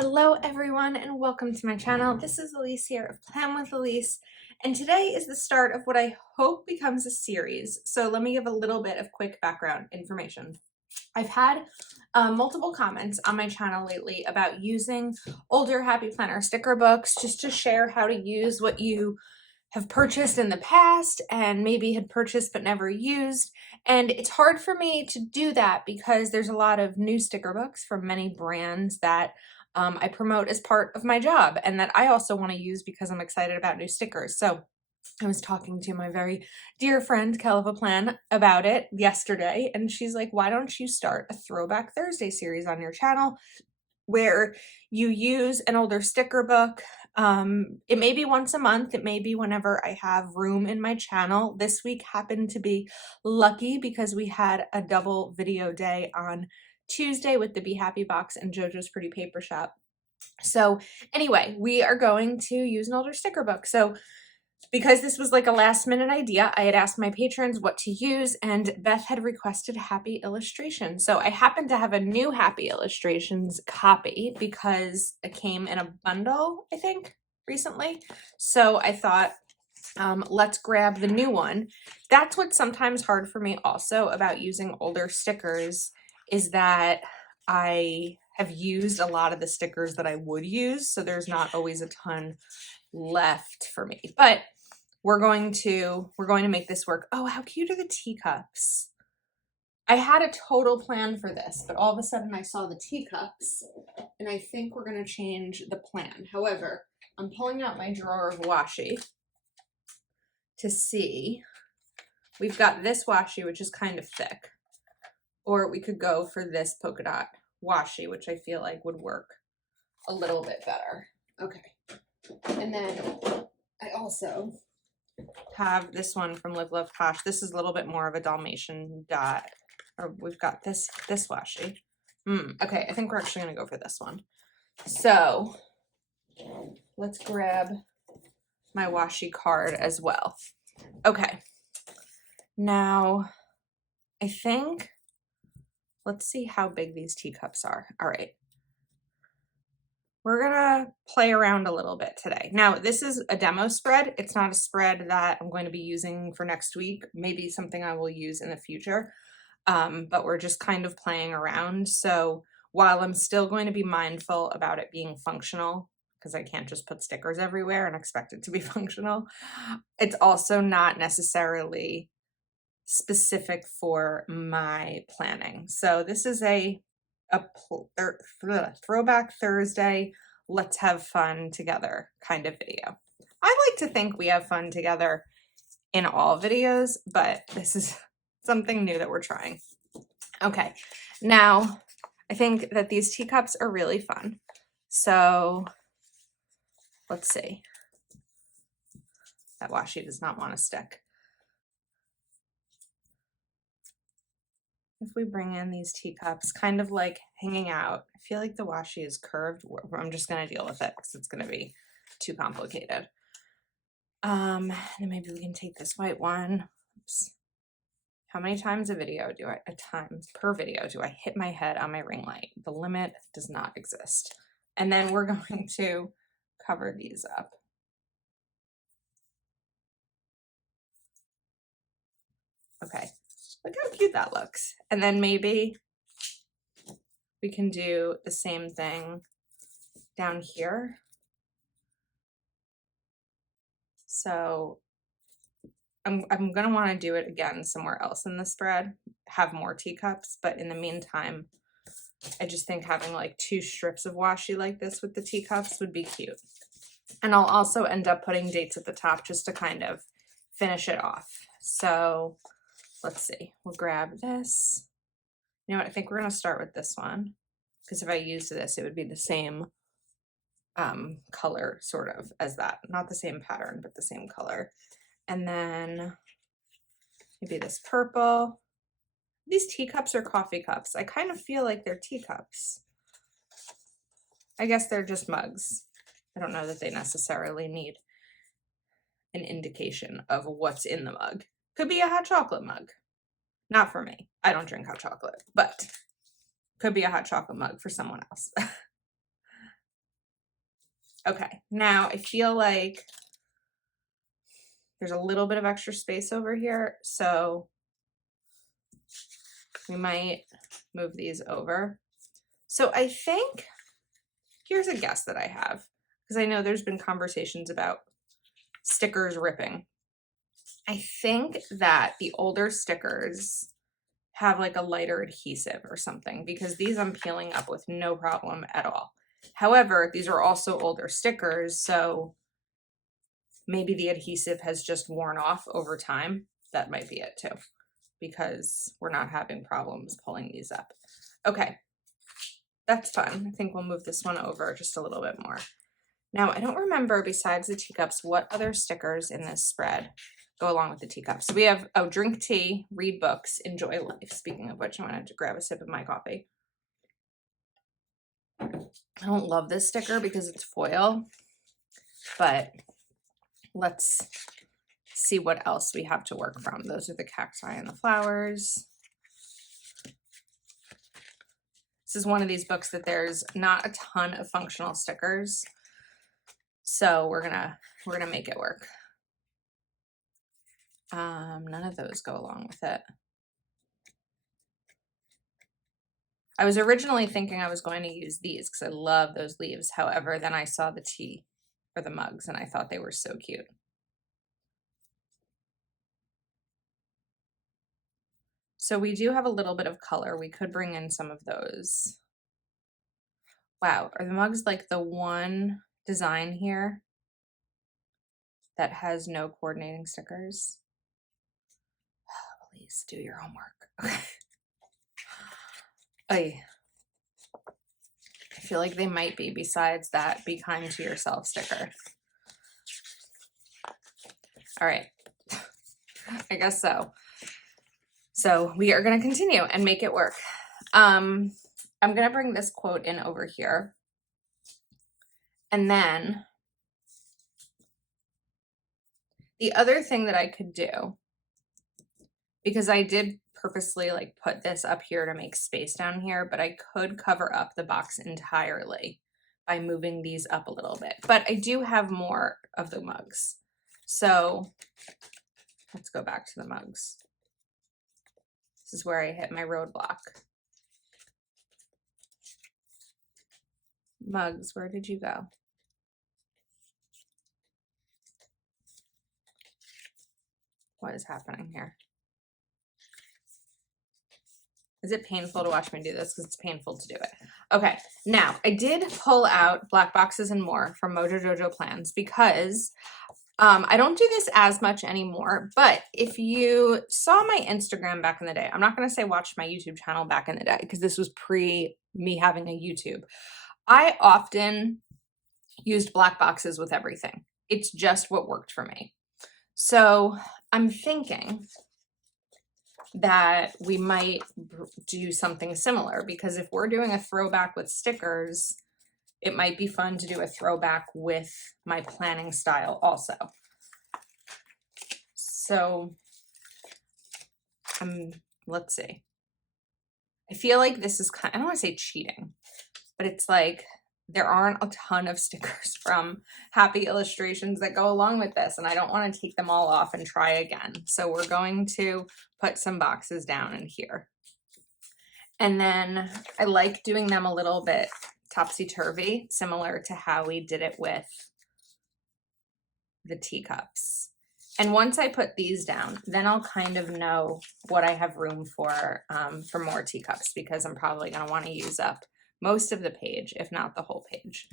Hello everyone and welcome to my channel. This is Elise here of Plan with Elise, and today is the start of what I hope becomes a series. So let me give a little bit of quick background information. I've had multiple comments on my channel lately about using older Happy Planner sticker books just to share how to use what you have purchased in the past and maybe had purchased but never used. And it's hard for me to do that because there's a lot of new sticker books from many brands that I promote as part of my job and that I also want to use because I'm excited about new stickers. So I was talking to my very dear friend Kelva Plan about it yesterday, and she's like, why don't you start a Throwback Thursday series on your channel where you use an older sticker book. It may be once a month, it may be whenever I have room in my channel. This week happened to be lucky because we had a double video day on Tuesday with the Be Happy box and JoJo's Pretty Paper Shop. So anyway, we are going to use an older sticker book. So because this was like a last minute idea, I had asked my patrons what to use, and Beth had requested Happy Illustrations. So I happen to have a new Happy Illustrations copy because it came in a bundle, I think, recently. So I thought, let's grab the new one. That's what's sometimes hard for me also about using older stickers, is that I have used a lot of the stickers that I would use, so there's not always a ton left for me. But we're going to make this work. Oh, how cute are the teacups? I had a total plan for this, but all of a sudden I saw the teacups and I think we're going to change the plan. However, I'm pulling out my drawer of washi to see. We've got this washi, which is kind of thick, or we could go for this polka dot washi, which I feel like would work a little bit better. Okay. And then I also have this one from Live Love Posh. This is a little bit more of a Dalmatian dot. Or we've got this washi. Okay, I think we're actually gonna go for this one. So let's grab my washi card as well. Okay, now I think, let's see how big these teacups are. All right. We're gonna play around a little bit today. Now, this is a demo spread. It's not a spread that I'm going to be using for next week, maybe something I will use in the future, but we're just kind of playing around. So while I'm still going to be mindful about it being functional, because I can't just put stickers everywhere and expect it to be functional, it's also not necessarily specific for my planning. So this is a Throwback Thursday, let's have fun together kind of video. I like to think we have fun together in all videos, but this is something new that we're trying. Okay, now I think that these teacups are really fun. So let's see. That washi does not want to stick. If we bring in these teacups, kind of like hanging out, I feel like the washi is curved. I'm just going to deal with it because it's going to be too complicated. Then maybe we can take this white one. Oops. How many times per video do I hit my head on my ring light? The limit does not exist. And then we're going to cover these up. Okay. Look how cute that looks. And then maybe we can do the same thing down here. So I'm going to want to do it again somewhere else in the spread, have more teacups, but in the meantime, I just think having like 2 strips of washi like this with the teacups would be cute. And I'll also end up putting dates at the top just to kind of finish it off. So let's see, we'll grab this. You know what, I think we're going to start with this one, because if I used this, it would be the same color sort of as that. Not the same pattern, but the same color. And then maybe this purple. These teacups are coffee cups. I kind of feel like they're teacups. I guess they're just mugs. I don't know that they necessarily need an indication of what's in the mug. Could be a hot chocolate mug. Not for me. I don't drink hot chocolate, but could be a hot chocolate mug for someone else. Okay, now I feel like there's a little bit of extra space over here, so we might move these over. So I think, here's a guess that I have, because I know there's been conversations about stickers ripping. I think that the older stickers have like a lighter adhesive or something, because these I'm peeling up with no problem at all. However, these are also older stickers, so maybe the adhesive has just worn off over time. That might be it too, because we're not having problems pulling these up. Okay, that's fun. I think we'll move this one over just a little bit more. Now, I don't remember, besides the teacups, what other stickers in this spread go along with the teacups. So we have, oh, drink tea, read books, enjoy life. Speaking of which, I wanted to grab a sip of my coffee. I don't love this sticker because it's foil, but let's see what else we have to work from. Those are the cacti and the flowers. This is one of these books that there's not a ton of functional stickers, so we're gonna make it work. None of those go along with it. I was originally thinking I was going to use these because I love those leaves. However, then I saw the tea or the mugs and I thought they were so cute. So we do have a little bit of color. We could bring in some of those. Wow, are the mugs like the one design here that has no coordinating stickers? Please do your homework. Okay. I feel like they might be, besides that be kind to yourself sticker. All right, I guess so. So we are going to continue and make it work. I'm going to bring this quote in over here. And then the other thing that I could do, because I did purposely like put this up here to make space down here, but I could cover up the box entirely by moving these up a little bit. But I do have more of the mugs. So let's go back to the mugs. This is where I hit my roadblock. Mugs, where did you go? What is happening here? Is it painful to watch me do this? Because it's painful to do it. Okay, now I did pull out Black Boxes and More from Mojo Jojo Plans because I don't do this as much anymore. But if you saw my Instagram back in the day, I'm not going to say watch my YouTube channel back in the day because this was pre me having a YouTube. I often used Black Boxes with everything. It's just what worked for me. So I'm thinking that we might do something similar, because if we're doing a throwback with stickers, it might be fun to do a throwback with my planning style also. So let's see. I feel like this is kind of, I don't want to say cheating, but it's like there aren't a ton of stickers from Happy Illustrations that go along with this, and I don't want to take them all off and try again. So we're going to put some boxes down in here. And then I like doing them a little bit topsy-turvy, similar to how we did it with the teacups. And once I put these down, then I'll kind of know what I have room for more teacups, because I'm probably going to want to use up most of the page, if not the whole page.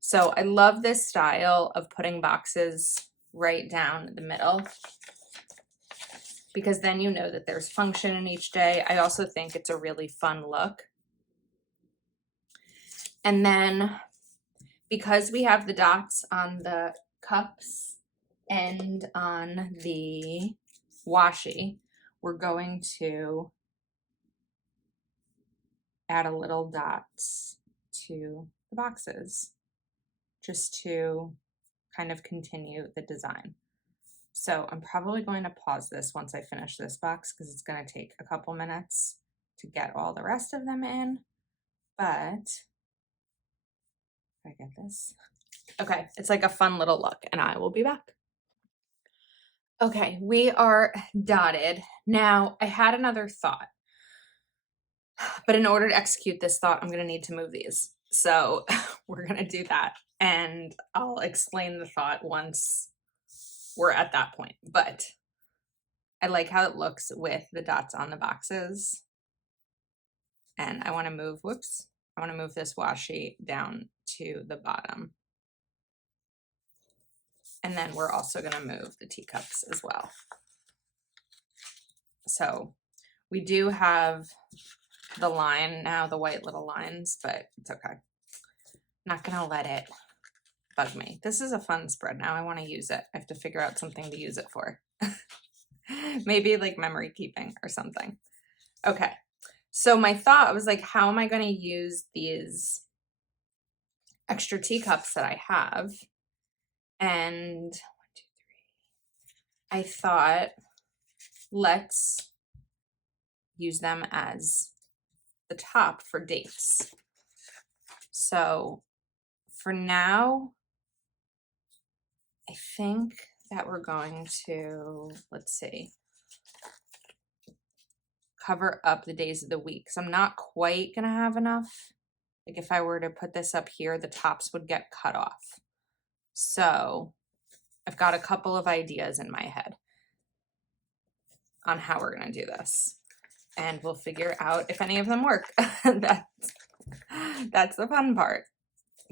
So I love this style of putting boxes right down the middle, because then you know that there's function in each day. I also think it's a really fun look. And then because we have the dots on the cups and on the washi, we're going to add a little dots to the boxes just to kind of continue the design. So I'm probably going to pause this once I finish this box, because it's going to take a couple minutes to get all the rest of them in. But I get this. Okay, it's like a fun little look, and I will be back. Okay, we are dotted. Now, I had another thought, but in order to execute this thought, I'm going to need to move these. So we're going to do that, and I'll explain the thought once we're at that point. But I like how it looks with the dots on the boxes. And I want to move, whoops, I want to move this washi down to the bottom. And then we're also going to move the teacups as well. So we do have the line now, the white little lines, but it's okay. Not going to let it bug me. This is a fun spread now. I want to use it. I have to figure out something to use it for. Maybe like memory keeping or something. Okay. So my thought was like, how am I going to use these extra teacups that I have? And 1, 2, 3. I thought, let's use them as the top for dates. So for now, I think that we're going to, let's see, cover up the days of the week. So I'm not quite going to have enough. Like if I were to put this up here, the tops would get cut off. So I've got a couple of ideas in my head on how we're going to do this. And we'll figure out if any of them work. That's the fun part,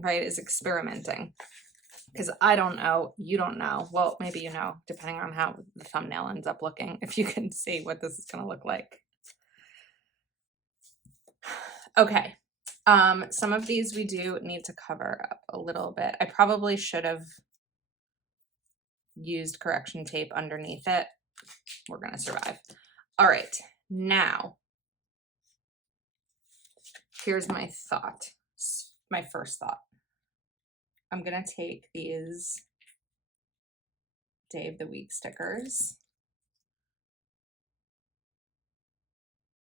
right? Is experimenting. Because I don't know, you don't know. Well, maybe you know, depending on how the thumbnail ends up looking, if you can see what this is going to look like. Okay. Some of these we do need to cover up a little bit. I probably should have used correction tape underneath it. We're going to survive. All right. Now, here's my thought. My first thought. I'm going to take these day of the week stickers.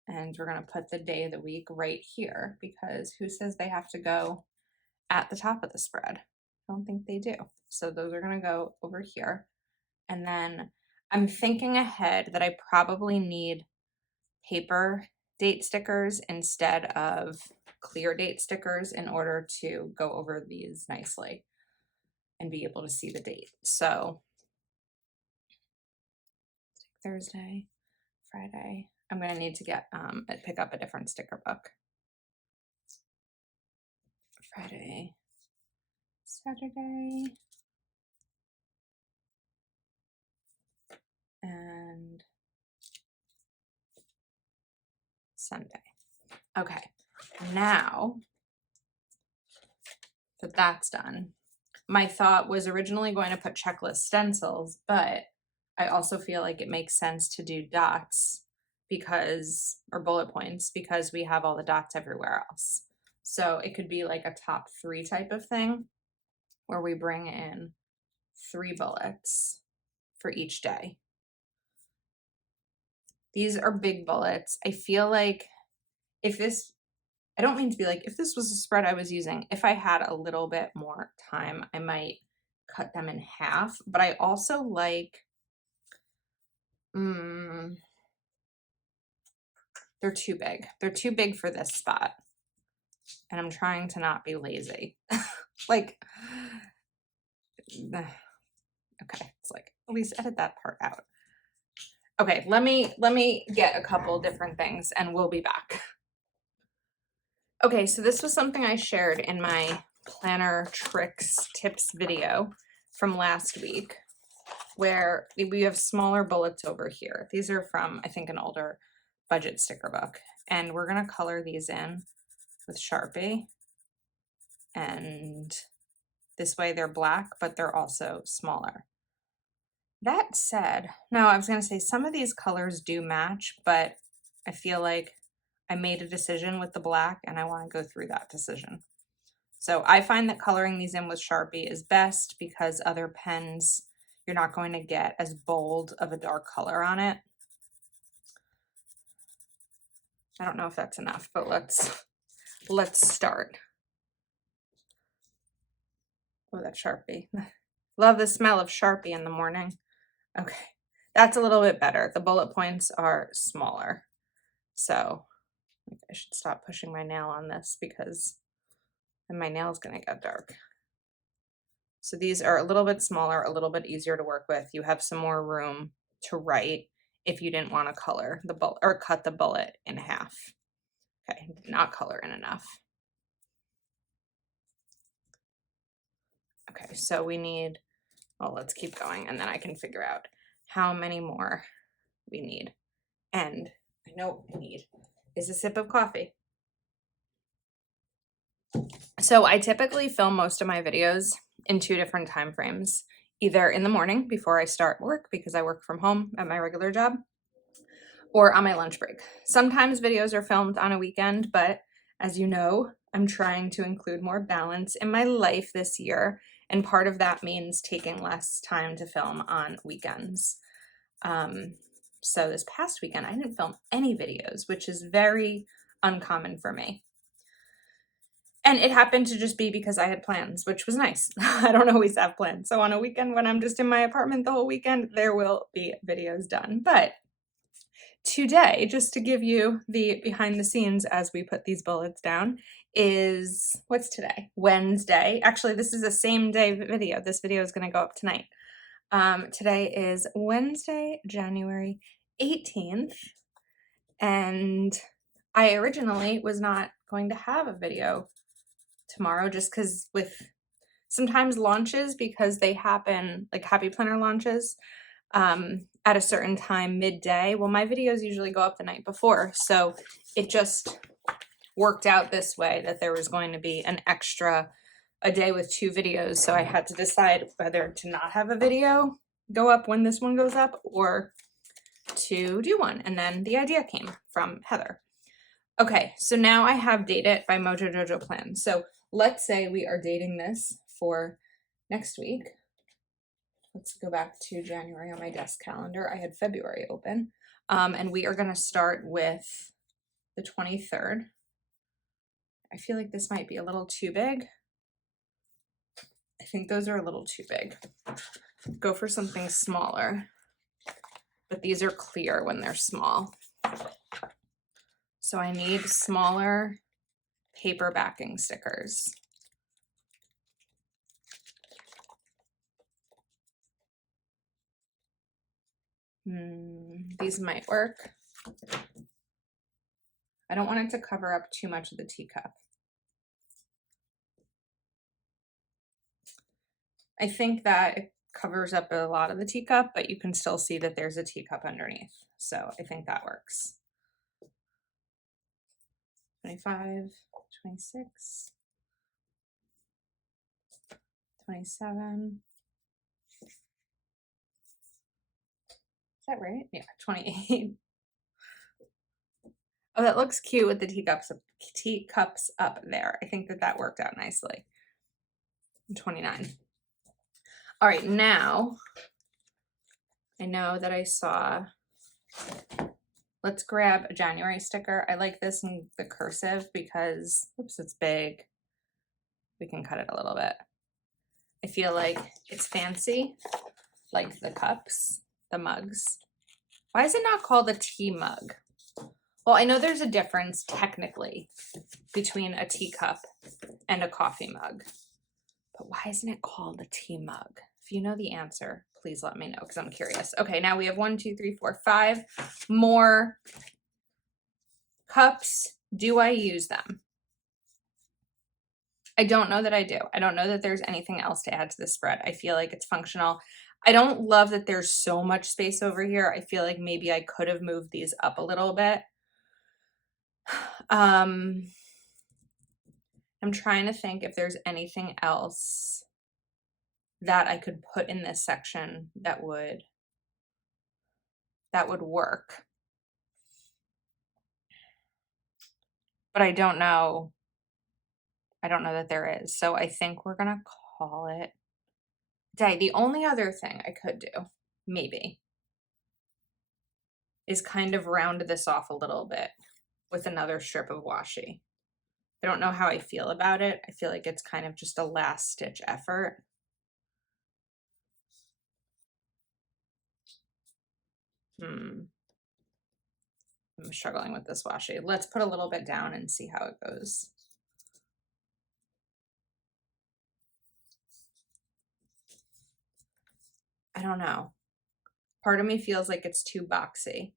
And we're going to put the day of the week right here because who says they have to go at the top of the spread? I don't think they do. So those are going to go over here. And then I'm thinking ahead that I probably need paper date stickers instead of clear date stickers in order to go over these nicely and be able to see the date. So Thursday, Friday, I'm going to need to get pick up a different sticker book. Friday, Saturday, and Sunday. Okay, now that that's done, my thought was originally going to put checklist stencils, but I also feel like it makes sense to do dots because, or bullet points, because we have all the dots everywhere else. So it could be like a top 3 type of thing where we bring in 3 bullets for each day. These are big bullets. I feel like if this, I don't mean to be like, if this was a spread I was using, if I had a little bit more time, I might cut them in half. But I also like, they're too big. They're too big for this spot. And I'm trying to not be lazy. Like, okay, it's like, at least edit that part out. Okay, let me get a couple different things and we'll be back. Okay, so this was something I shared in my planner tricks tips video from last week where we have smaller bullets over here. These are from, I think, an older budget sticker book. And we're going to color these in with Sharpie. And this way they're black, but they're also smaller. That said, no, I was going to say some of these colors do match, but I feel like I made a decision with the black and I want to go through that decision. So I find that coloring these in with Sharpie is best because other pens, you're not going to get as bold of a dark color on it. I don't know if that's enough, but let's start. Oh, that Sharpie. Love the smell of Sharpie in the morning. Okay, that's a little bit better. The bullet points are smaller. So I should stop pushing my nail on this because then my nail's gonna get dark. So these are a little bit smaller, a little bit easier to work with. You have some more room to write if you didn't want to color the bullet or cut the bullet in half. Okay, not color in enough. Okay, so we need, well, let's keep going and then I can figure out how many more we need. And I know what we need is a sip of coffee. So I typically film most of my videos in 2 different time frames, either in the morning before I start work because I work from home at my regular job, or on my lunch break. Sometimes videos are filmed on a weekend, but as you know, I'm trying to include more balance in my life this year, and part of that means taking less time to film on weekends. So this past weekend, I didn't film any videos, which is very uncommon for me. And it happened to just be because I had plans, which was nice. I don't always have plans. So on a weekend when I'm just in my apartment the whole weekend, there will be videos done. But today, just to give you the behind the scenes as we put these bullets down, is, what's today? Wednesday. Actually, this is the same day video. This video is going to go up tonight. Today is Wednesday, January 18th. And I originally was not going to have a video tomorrow just because with sometimes launches, because they happen like Happy Planner launches at a certain time midday. Well, my videos usually go up the night before, so it just worked out this way that there was going to be a day with 2 videos, so I had to decide whether to not have a video go up when this one goes up or to do one, and then the idea came from Heather. Okay, so now I have Date It by Mojo Jojo Plan. So let's say we are dating this for next week. Let's go back to January on my desk calendar. I had February open. And we are going to start with the 23rd. I feel like this might be a little too big. I think those are a little too big. Go for something smaller. But these are clear when they're small. So I need smaller paper backing stickers. These might work. I don't want it to cover up too much of the teacup. I think that it covers up a lot of the teacup, but you can still see that there's a teacup underneath. So I think that works. 25, 26, 27. Is that right? Yeah, 28. Oh, that looks cute with the teacups up there. I think that worked out nicely. 29. All right, now I know that I saw, let's grab a January sticker. I like this in the cursive because, oops, it's big. We can cut it a little bit. I feel like it's fancy, like the cups, the mugs. Why is it not called a tea mug? Well, I know there's a difference technically between a teacup and a coffee mug, but why isn't it called a tea mug? If you know the answer, please let me know because I'm curious. Okay, now we have 1, 2, 3, 4, 5 more cups. Do I use them? I don't know that I do. I don't know that there's anything else to add to the spread. I feel like it's functional. I don't love that there's so much space over here. I feel like maybe I could have moved these up a little bit. I'm trying to think if there's anything else that I could put in this section that would work. But I don't know. I don't know that there is. So I think we're going to call it day. The only other thing I could do, maybe, is kind of round this off a little bit with another strip of washi. I don't know how I feel about it. I feel like it's kind of just a last stitch effort. I'm struggling with this washi. Let's put a little bit down and see how it goes. I don't know. Part of me feels like it's too boxy.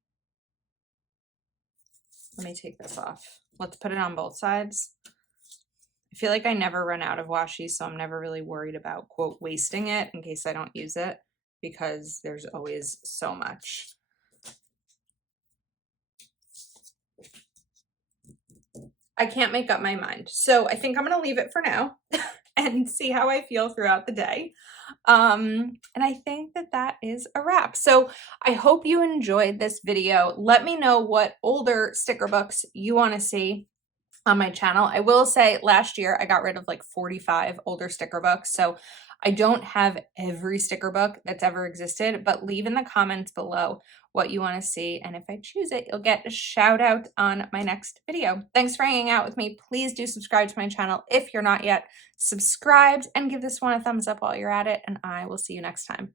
Let me take this off. Let's put it on both sides. I feel like I never run out of washi, so I'm never really worried about, quote, wasting it in case I don't use it, because there's always so much. I can't make up my mind. So I think I'm going to leave it for now and see how I feel throughout the day. And I think that that is a wrap. So I hope you enjoyed this video. Let me know what older sticker books you want to see on my channel. I will say last year I got rid of like 45 older sticker books. So I don't have every sticker book that's ever existed, but leave in the comments below what you want to see. And if I choose it, you'll get a shout out on my next video. Thanks for hanging out with me. Please do subscribe to my channel if you're not yet subscribed, and give this one a thumbs up while you're at it. And I will see you next time.